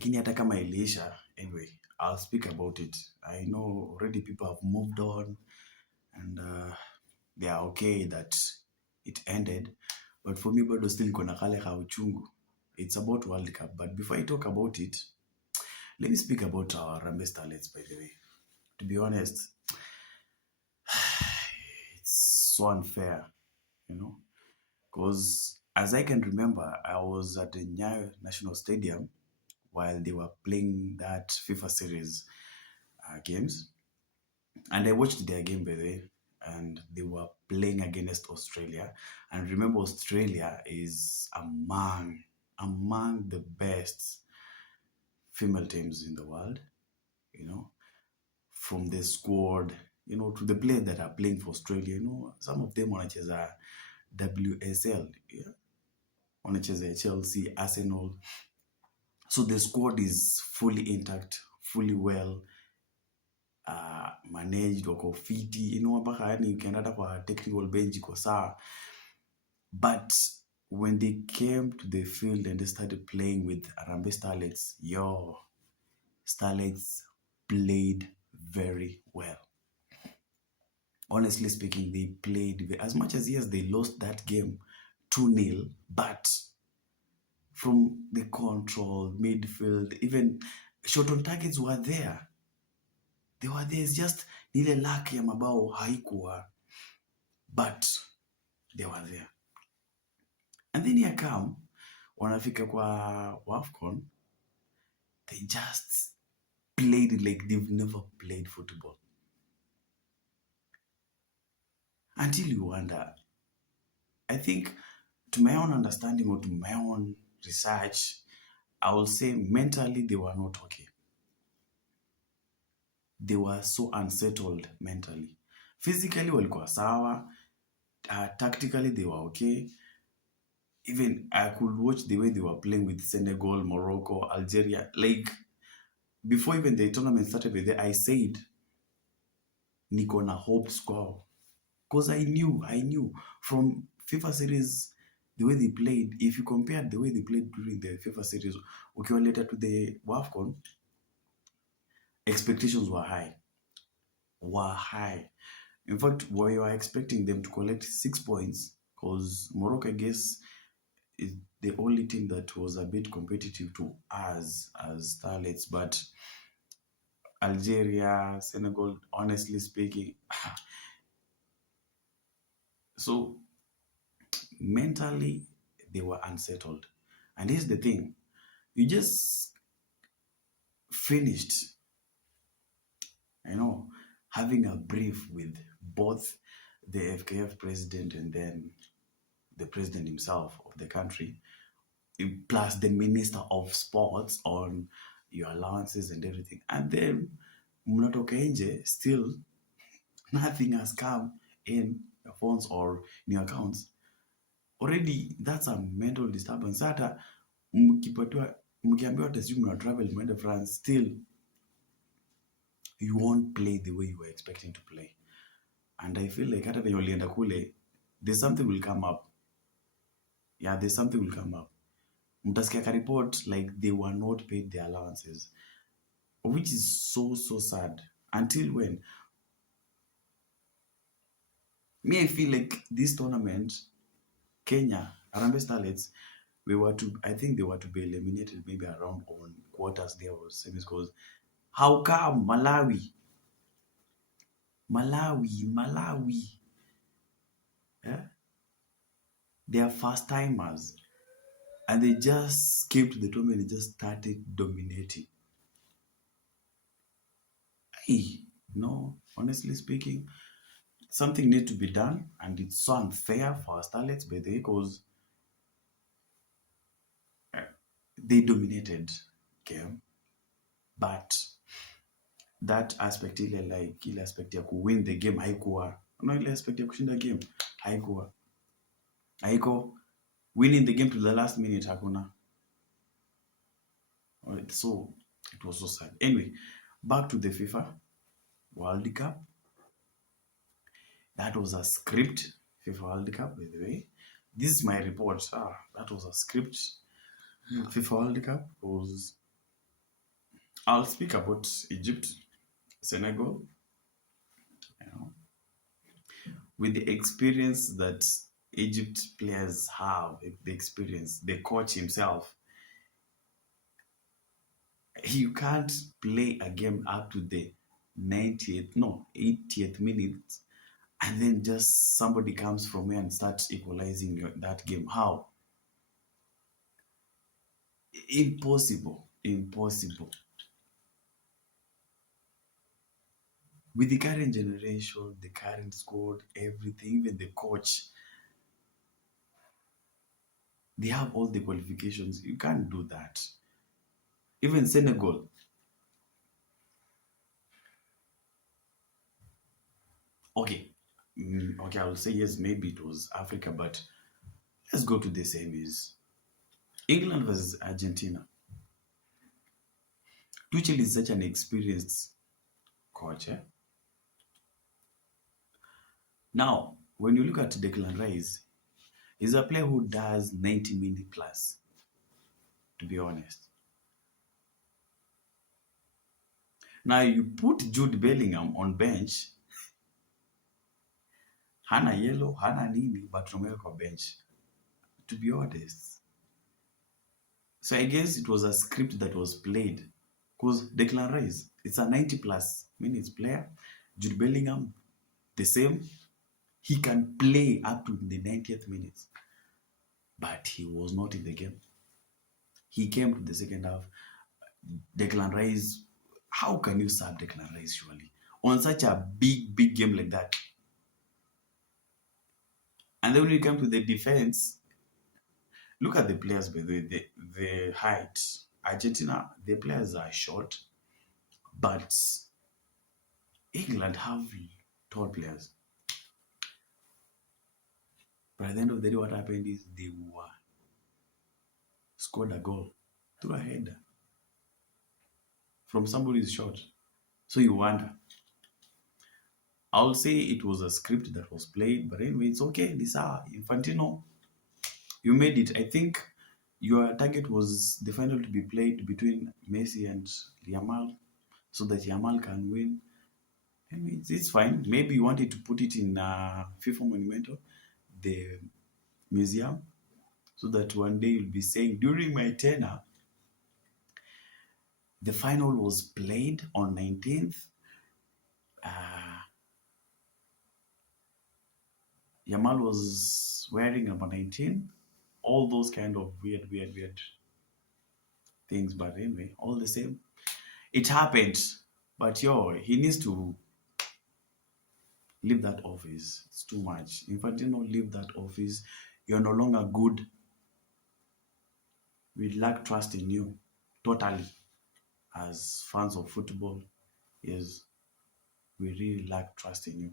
lakini hata kama iliisha, anyway, I'll speak about it. I know already people have moved on and they are okay that it ended, but for me bado still niko na kale ka uchungu. It's about World Cup, but before I talk about it, let me speak about our Harambee Starlets, by the way. To be honest, it's so unfair, because as I can remember, I was at the Nyayo National Stadium while they were playing that FIFA series games, and I watched their game, by the way, and they were playing against Australia. And remember, Australia is among the best female teams in the world, you know, from the squad, to the players that are playing for Australia. Some of them wanacheza WSL, yeah? Wanacheza Chelsea, Arsenal. So the squad is fully intact, fully well managed, wako fiti, mpaka yani ukienda hata kwa technical bench iko sawa. But when they came to the field and they started playing with Harambee Starlets, Starlets played very well. Honestly speaking, they played, as much as yes, they lost that game 2-0, but from the control, midfield, even shot on targets were there. They were there. It's just ile luck ya mabao haikuwa, but they were there. And then here come, wanafika kwa WAFCON, they just played like they've never played football. Until you wonder, I think, to my own understanding or to my own research, I will say mentally they were not okay. They were so unsettled mentally. Physically walikuwa sawa, tactically they were okay. Even I could watch the way they were playing with Senegal, Morocco, Algeria. Like, before even the tournament started, I said, niko na hopes kwao. Because I knew from FIFA series, the way they played, if you compared the way they played during the FIFA series, ukiwa later to the WAFCON, expectations were high. In fact, we were expecting them to collect 6 points, because Morocco, I guess, is the only team that was a bit competitive to us as Starlets. But Algeria, Senegal, honestly speaking, so mentally they were unsettled. And here's the thing, you just finished, having a brief with both the FKF president and then the president himself of the country, plus the minister of sports, on your allowances and everything. And then mnatoka nje, still nothing has come in your phones or in your accounts. Already that's a mental disturbance. Hata mkiambiwa hata sijui mna travel mwende France, still you won't play the way you were expecting to play. And I feel like hata venye walienda kule, there's something will come up. Yeah, there's something will come up. Mtasikia ka report like they were not paid their allowances, which is so sad. Until when? Me, I feel like this tournament, Kenya, Harambee Starlets, I think they were to be eliminated maybe around on quarters there or semis, because how come Malawi, yeah? They are first timers, and they just came to the tournament and just started dominating. No, honestly speaking, something needs to be done, and it's so unfair for our Starlets, by the way, because they dominated game, but that aspect ile aspect ya win the game haikuwa. Ile aspect ya kushinda game haikuwa. Haiko winning the game to the last minute hakuna. Alright, so it was so sad. Anyway, back to the FIFA World Cup. That was a script. FIFA World Cup, by the way. This is my report. That was a script. FIFA World Cup was I'll speak about Egypt, Senegal, you know, with the experience that Egypt players have, the experience, the coach himself, you can't play a game up to the 90th, no, 80th minute, and then just somebody comes from here and starts equalizing that game. How? Impossible. Impossible. With the current generation, the current squad, everything, even the coach, they have all the qualifications. You can't do that. Even Senegal, okay, okay, I will say yes, maybe it was Africa, but let's go to the semis. England versus Argentina. Tuchel is such an experienced coach. Eh? Now, when you look at Declan Rice, he's a player who does 90 minutes plus, to be honest. Now, you put Jude Bellingham on bench, hana yellow, hana nini, but tumeweka bench, to be honest. So I guess it was a script that was played because Declan Rice, it's a 90 plus minutes player. Jude Bellingham, the same. He can play up to the 90th minutes, but he was not in the game. He came to the second half. Declan Rice, how can you sub Declan Rice surely on such a big game like that? And then when you come to the defense, look at the players by the height. Argentina, the players are short, but England have tall players. But at the end of the day, what happened is they were scored a goal through a header from somebody's shot. So you wonder. I'll say it was a script that was played, but anyway, it's okay. Lisa Infantino, you made it. I think your target was the final to be played between Messi and Yamal so that Yamal can win. Anyway, it's fine. Maybe you wanted to put it in FIFA Monumental, the museum, so that one day you'll be saying, during my tenure, the final was played on 19th. Uh, Yamal was wearing number 19. All those kind of weird things. But anyway, all the same, it happened. But yo, he needs to leave that office. It's too much. Infantino, leave that office. You're no longer good. We lack trust in you. Totally. As fans of football, yes, we really lack trust in you.